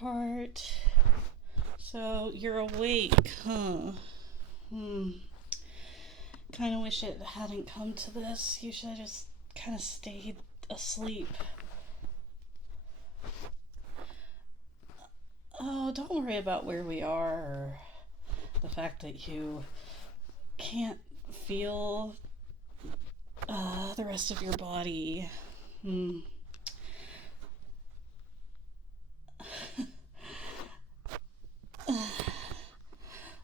sweetheart. So, you're awake, huh? Kind of wish it hadn't come to this. You should have just kind of stayed asleep. Oh, don't worry about where we are or the fact that you can't feel the rest of your body.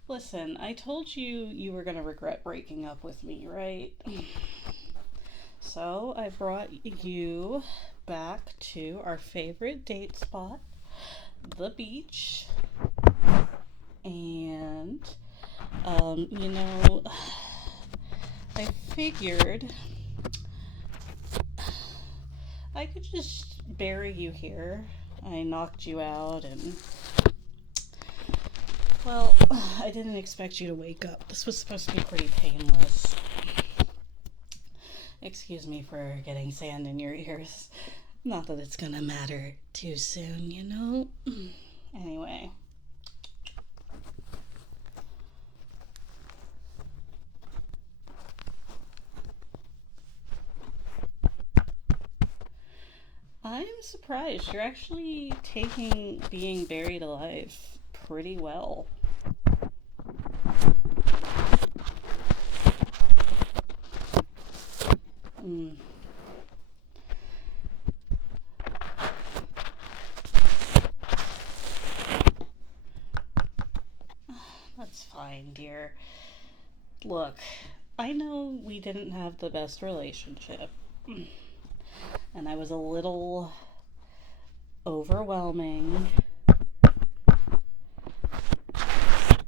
Listen, I told you were going to regret breaking up with me, right? So I brought you back to our favorite date spot, the beach. And, I figured I could just bury you here. I knocked you out and, well, I didn't expect you to wake up. This was supposed to be pretty painless. Excuse me for getting sand in your ears. Not that it's gonna matter too soon, you know? Anyway. I'm surprised. You're actually taking being buried alive pretty well. That's fine, dear. Look, I know we didn't have the best relationship. And I was a little overwhelming.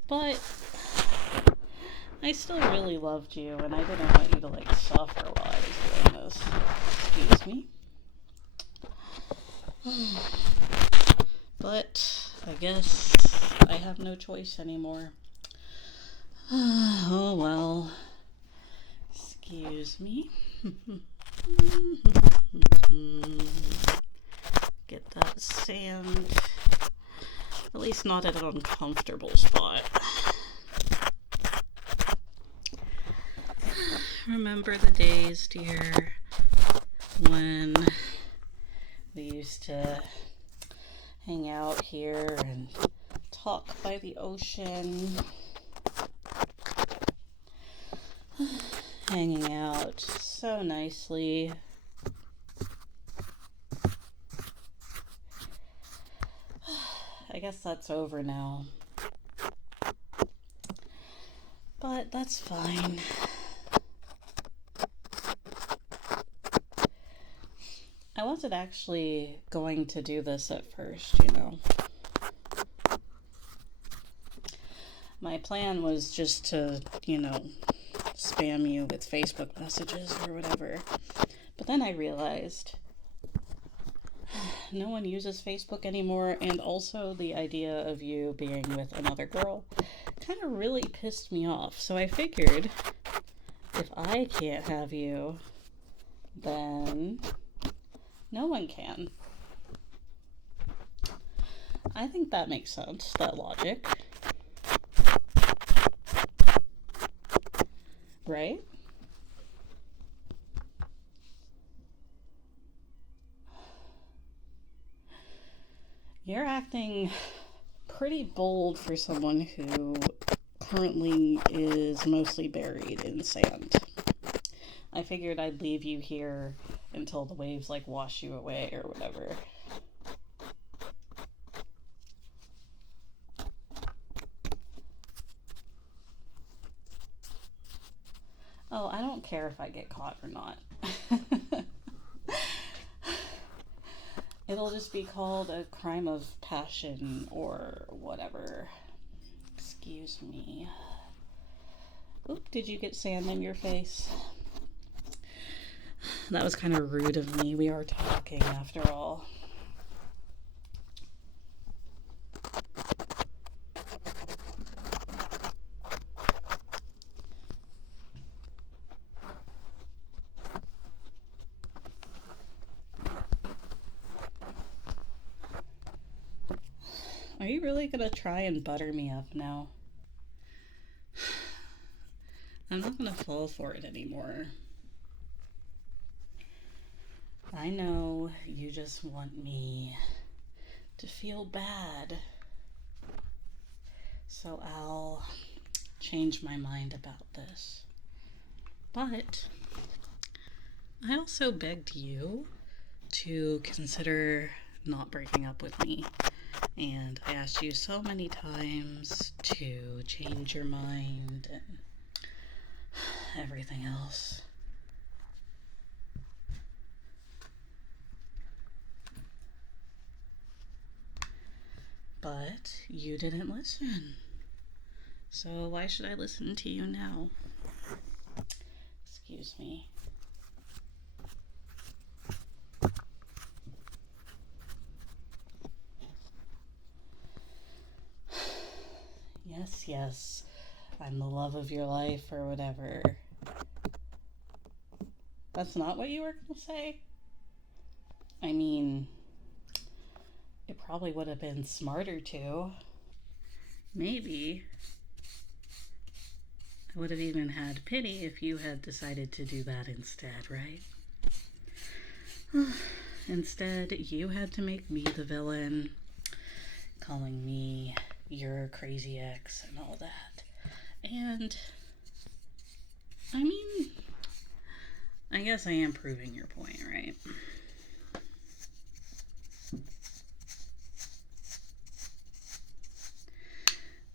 But I still really loved you, and I didn't want you to, suffer while I was doing this. Excuse me. But I guess I have no choice anymore. Oh well. Excuse me. Get that sand. At least not at an uncomfortable spot. Remember the days, dear, when we used to hang out here and talk by the ocean, hanging out so nicely. I guess that's over now. But that's fine. I wasn't actually going to do this at first, you know. My plan was just to, spam you with Facebook messages or whatever. But then I realized no one uses Facebook anymore, and also the idea of you being with another girl kind of really pissed me off. So I figured if I can't have you, then no one can. I think that makes sense, that logic. Right? You're acting pretty bold for someone who currently is mostly buried in sand. I figured I'd leave you here until the waves wash you away or whatever. Oh, I don't care if I get caught or not. It'll just be called a crime of passion or whatever. Excuse me. Oop, did you get sand in your face? That was kind of rude of me. We are talking after all. Are you really gonna try and butter me up now? I'm not gonna fall for it anymore. I know you just want me to feel bad. So I'll change my mind about this. But I also begged you to consider not breaking up with me. And I asked you so many times to change your mind and everything else. But you didn't listen. So why should I listen to you now? Excuse me. Yes, I'm the love of your life or whatever. That's not what you were gonna say? I mean, it probably would have been smarter to. Maybe I would have even had pity if you had decided to do that instead, right? Instead, you had to make me the villain, calling me your crazy ex and all that. And, I mean, I guess I am proving your point, right?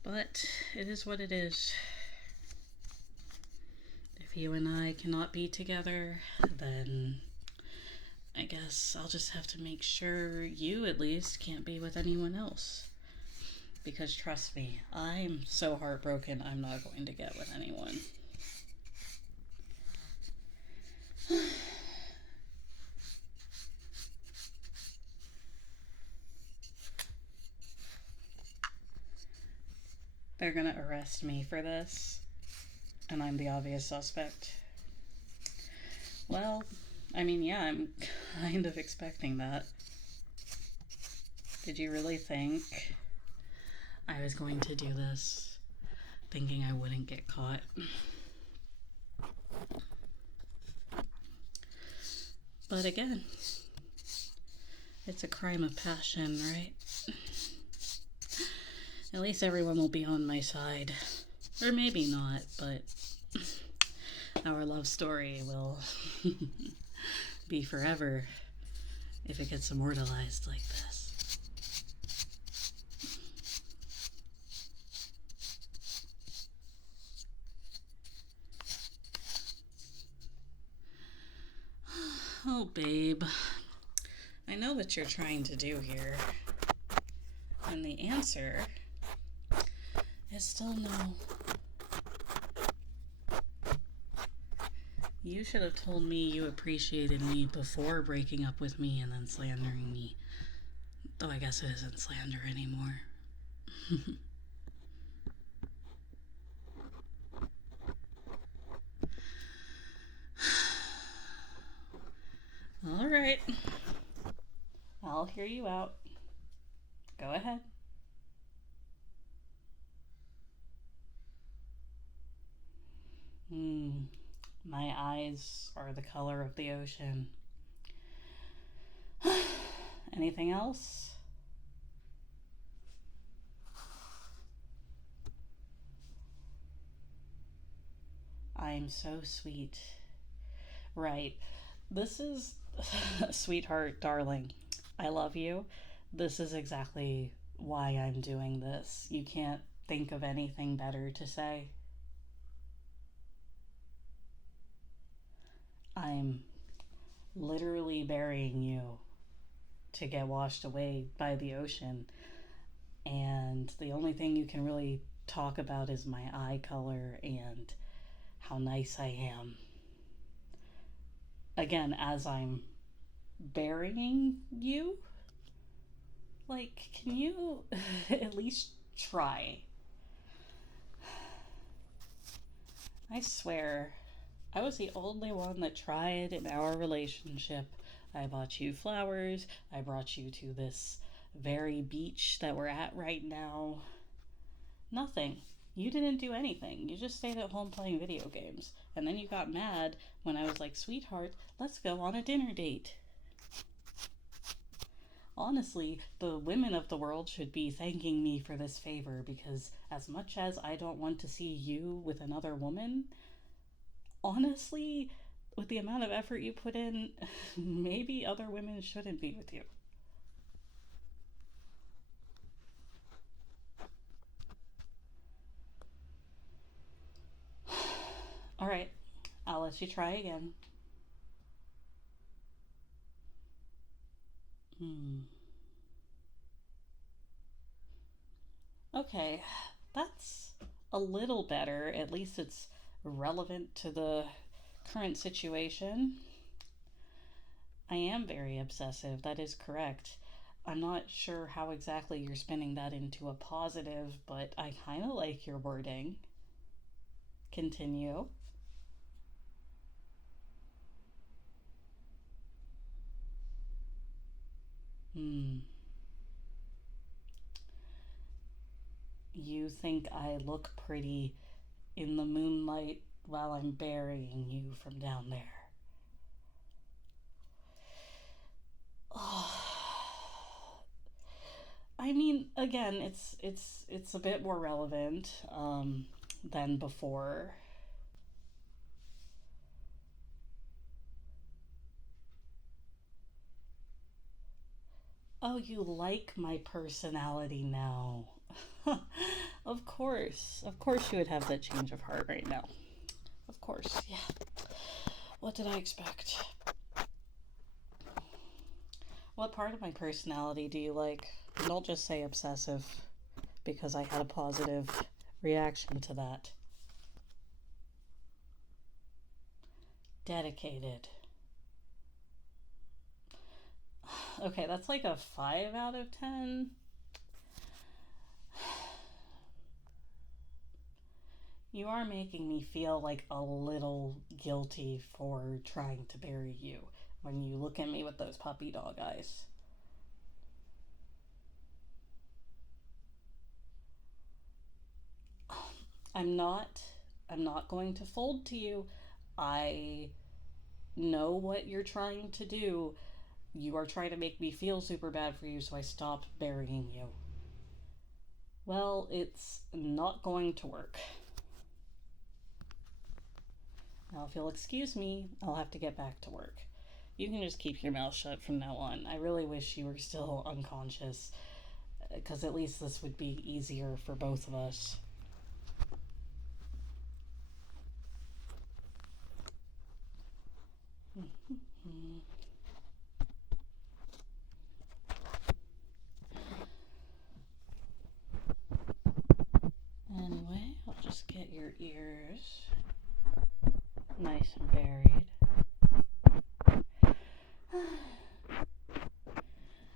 But it is what it is. If you and I cannot be together, then I guess I'll just have to make sure you at least can't be with anyone else. Because trust me, I'm so heartbroken I'm not going to get with anyone. They're gonna arrest me for this, and I'm the obvious suspect. Well, I mean, yeah, I'm kind of expecting that. Did you really think I was going to do this thinking I wouldn't get caught? But again, it's a crime of passion, right? At least everyone will be on my side. Or maybe not, but our love story will be forever if it gets immortalized like this. Oh, babe. I know what you're trying to do here. And the answer is still no. You should have told me you appreciated me before breaking up with me and then slandering me. Though I guess it isn't slander anymore. All right. I'll hear you out. Go ahead. My eyes are the color of the ocean. Anything else? I'm so sweet. Right. This is, sweetheart, darling, I love you. This is exactly why I'm doing this. You can't think of anything better to say. I'm literally burying you to get washed away by the ocean. And the only thing you can really talk about is my eye color and how nice I am. Again, as I'm burying you, like, can you at least try? I swear, I was the only one that tried in our relationship. I bought you flowers, I brought you to this very beach that we're at right now. Nothing. You didn't do anything. You just stayed at home playing video games. And then you got mad when I was like, sweetheart, let's go on a dinner date. Honestly, the women of the world should be thanking me for this favor, because as much as I don't want to see you with another woman, honestly, with the amount of effort you put in, maybe other women shouldn't be with you. All right, I'll let you try again. Okay, that's a little better. At least it's relevant to the current situation. I am very obsessive, that is correct. I'm not sure how exactly you're spinning that into a positive, but I kind of like your wording. Continue. You think I look pretty in the moonlight while I'm burying you from down there. I mean, again, it's a bit more relevant than before. Oh, you like my personality now. Of course. Of course you would have that change of heart right now. Of course, yeah. What did I expect? What part of my personality do you like? Don't just say obsessive, because I had a positive reaction to that. Dedicated. Okay, that's like a 5 out of 10. You are making me feel like a little guilty for trying to bury you when you look at me with those puppy dog eyes. I'm not I'm not going to fold to you. I know what you're trying to do. You are trying to make me feel super bad for you, so I stopped burying you. Well, it's not going to work. Now, if you'll excuse me, I'll have to get back to work. You can just keep your mouth shut from now on. I really wish you were still unconscious, because at least this would be easier for both of us. Anyway, I'll just get your ears nice and buried.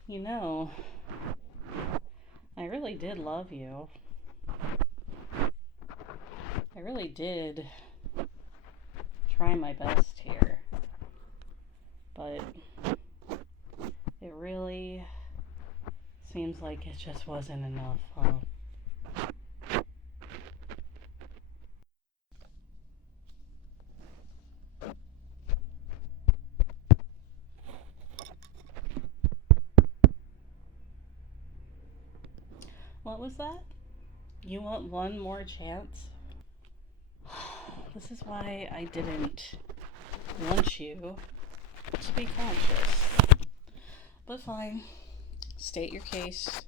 You know, I really did love you. I really did try my best here. But it really seems like it just wasn't enough, huh? What was that? You want one more chance? This is why I didn't want you to be conscious. But fine. State your case.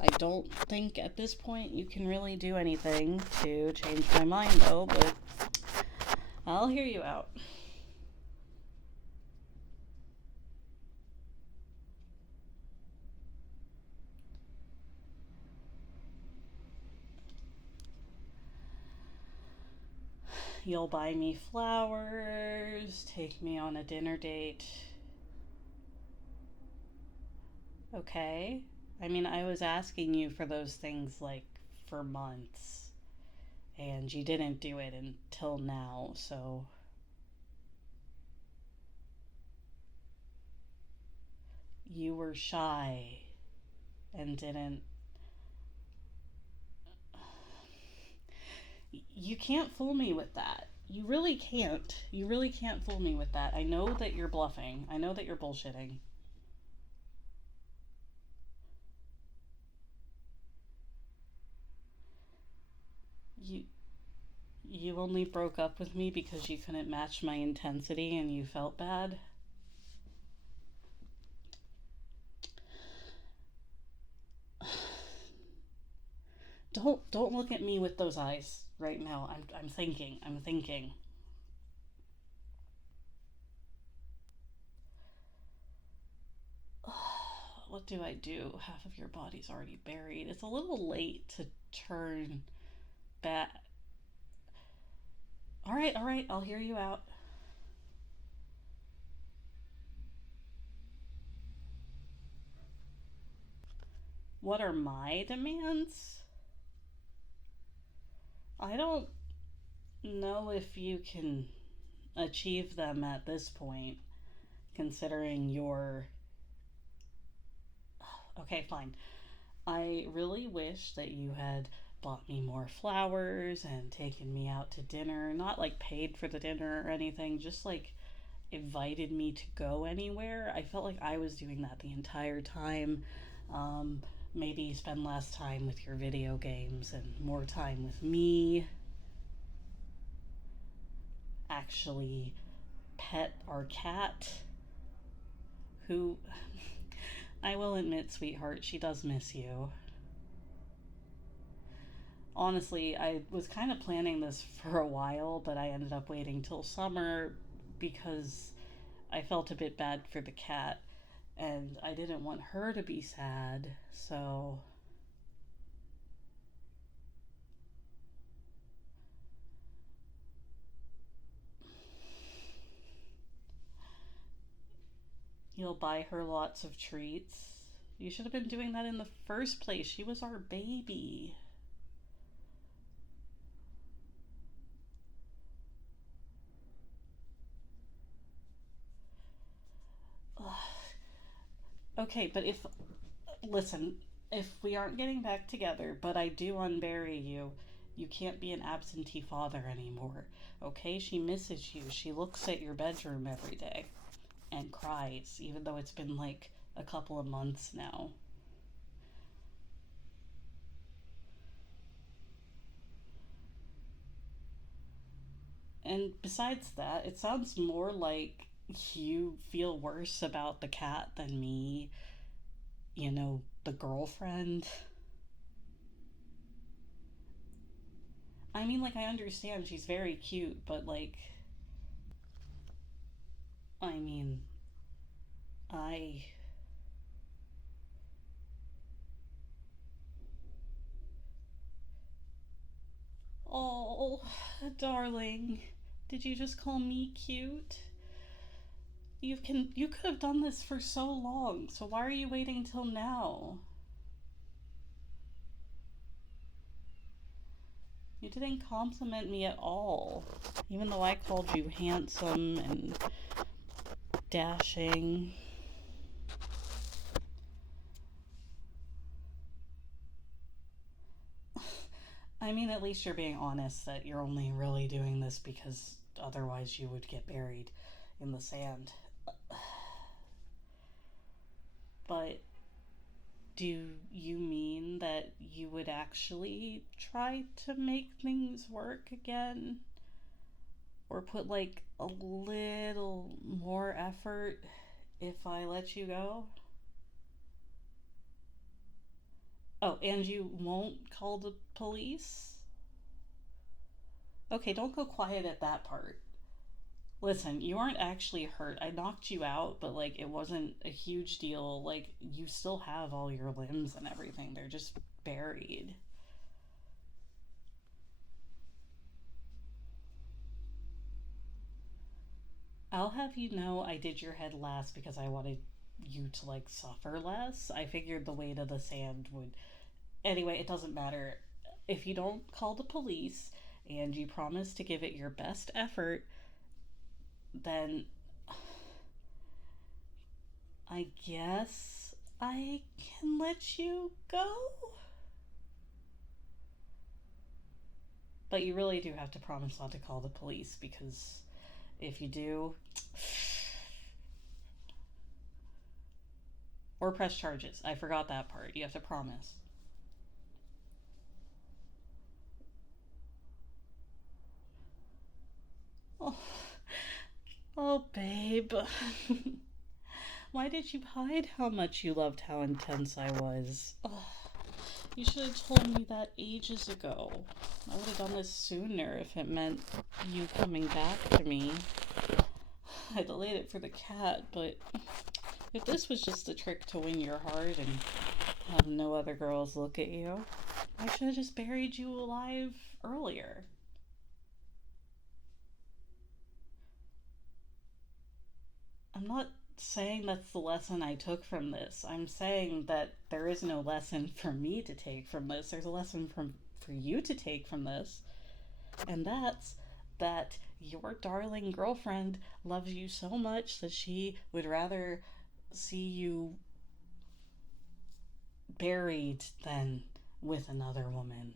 I don't think at this point you can really do anything to change my mind, though, but I'll hear you out. You'll buy me flowers, take me on a dinner date. Okay. I mean, I was asking you for those things like for months, and you didn't do it until now, so. You were shy. and didn't. You can't fool me with that. You really can't. You really can't fool me with that. I know that you're bluffing. I know that you're bullshitting. You you only broke up with me because you couldn't match my intensity and you felt bad? Don't look at me with those eyes right now. I'm thinking. I'm thinking. What do I do? Half of your body's already buried. It's a little late to turn back. All right, I'll hear you out. What are my demands? I don't know if you can achieve them at this point, considering your. Okay, fine. I really wish that you had bought me more flowers and taken me out to dinner. Not like paid for the dinner or anything, just like invited me to go anywhere. I felt like I was doing that the entire time. Um, Maybe spend less time with your video games and more time with me. Actually, pet our cat, who I will admit, sweetheart, she does miss you. Honestly, I was kind of planning this for a while, but I ended up waiting till summer because I felt a bit bad for the cat and I didn't want her to be sad, so. You'll buy her lots of treats. You should have been doing that in the first place. She was our baby. Okay, but if. Listen, if we aren't getting back together, but I do unbury you, you can't be an absentee father anymore. Okay? She misses you. She looks at your bedroom every day and cries, even though it's been like a couple of months now. And besides that, it sounds more like you feel worse about the cat than me, the girlfriend. I mean, like, I understand she's very cute, but, like, I mean, I. Oh, darling, did you just call me cute? You could have done this for so long, so why are you waiting till now? You didn't compliment me at all, even though I called you handsome and dashing. I mean, at least you're being honest that you're only really doing this because otherwise you would get buried in the sand. But do you mean that you would actually try to make things work again? Or put like a little more effort if I let you go? Oh, and you won't call the police? Okay, don't go quiet at that part. Listen, you aren't actually hurt. I knocked you out, but like it wasn't a huge deal. Like you still have all your limbs and everything. They're just buried. I'll have you know I did your head last because I wanted you to like suffer less. I figured the weight of the sand would. Anyway, it doesn't matter. If you don't call the police and you promise to give it your best effort, then I guess I can let you go? But you really do have to promise not to call the police, because if you do, or press charges. I forgot that part. You have to promise. Oh, oh, babe. Why did you hide how much you loved how intense I was? Oh, you should have told me that ages ago. I would have done this sooner if it meant you coming back to me. I delayed it for the cat, but if this was just a trick to win your heart and have no other girls look at you, I should have just buried you alive earlier. I'm not saying that's the lesson I took from this. I'm saying that there is no lesson for me to take from this. There's a lesson for you to take from this. And that's that your darling girlfriend loves you so much that she would rather see you buried than with another woman.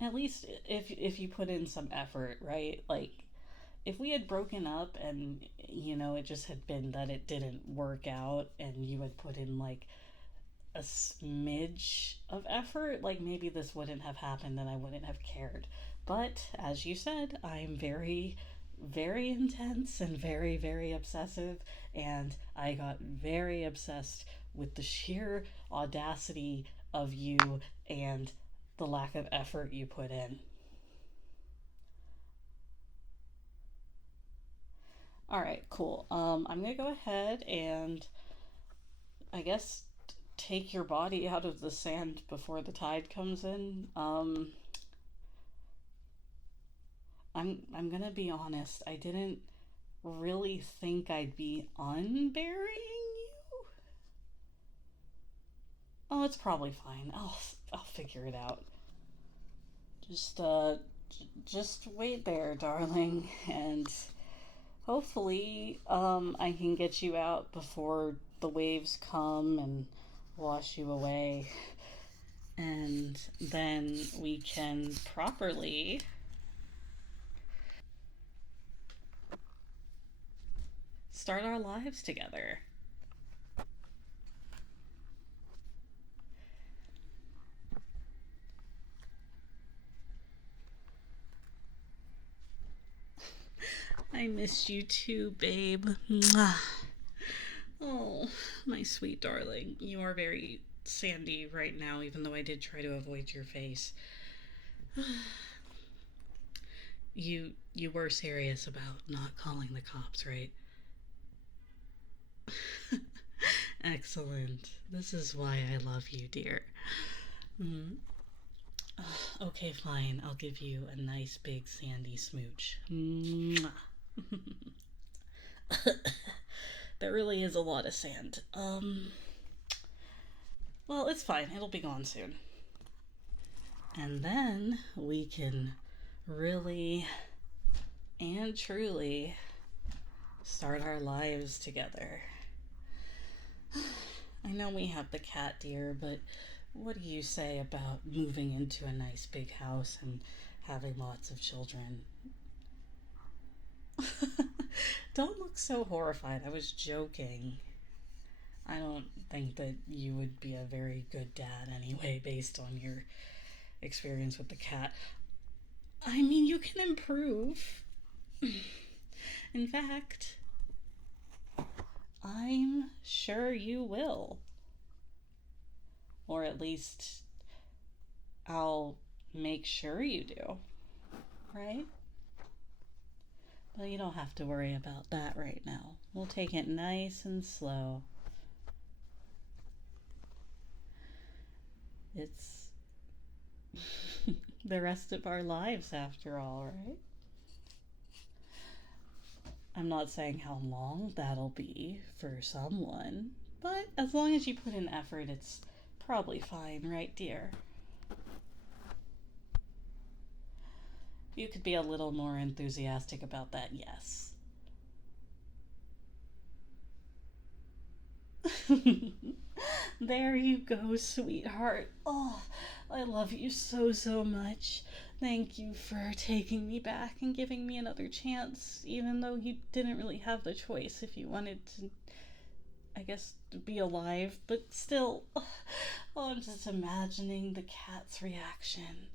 At least if you put in some effort, right? Like, if we had broken up and it just had been that it didn't work out and you had put in like a smidge of effort, like maybe this wouldn't have happened and I wouldn't have cared. But as you said, I'm very, very intense and very, very obsessive, and I got very obsessed with the sheer audacity of you and the lack of effort you put in. All right, cool. I'm gonna go ahead and I guess take your body out of the sand before the tide comes in. I'm gonna be honest. I didn't really think I'd be unburying you. Oh, it's probably fine. I'll figure it out. Just just wait there, darling, and hopefully I can get you out before the waves come and wash you away, and then we can properly start our lives together. I missed you too, babe. Mwah. Oh, my sweet darling. You are very sandy right now, even though I did try to avoid your face. You were serious about not calling the cops, right? Excellent. This is why I love you, dear. Mm. Okay, fine. I'll give you a nice big sandy smooch. Mwah. That really is a lot of sand. Well, it's fine. It'll be gone soon. And then we can really and truly start our lives together. I know we have the cat, dear, but what do you say about moving into a nice big house and having lots of children? Don't look so horrified. I was joking. I don't think that you would be a very good dad anyway, based on your experience with the cat. I mean, you can improve. In fact, I'm sure you will. Or at least I'll make sure you do. Right? But you don't have to worry about that right now. We'll take it nice and slow. It's the rest of our lives, after all, right? I'm not saying how long that'll be for someone, but as long as you put in effort, it's probably fine, right, dear? You could be a little more enthusiastic about that, yes. There you go, sweetheart. Oh, I love you so, so much. Thank you for taking me back and giving me another chance, even though you didn't really have the choice if you wanted to, I guess, to be alive. But still, oh, I'm just imagining the cat's reaction.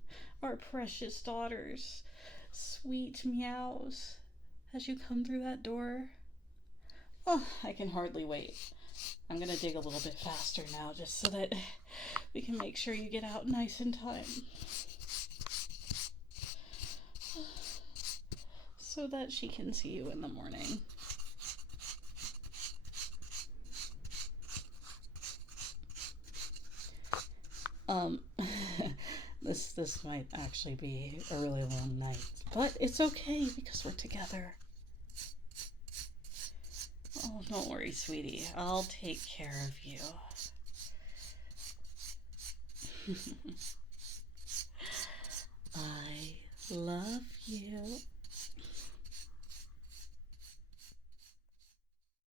Our precious daughters. Sweet meows as you come through that door. Oh, I can hardly wait. I'm gonna dig a little bit faster now just so that we can make sure you get out nice in time. So that she can see you in the morning. Um, this might actually be a really long night, but it's okay because we're together. Oh, don't worry, sweetie. I'll take care of you. I love you.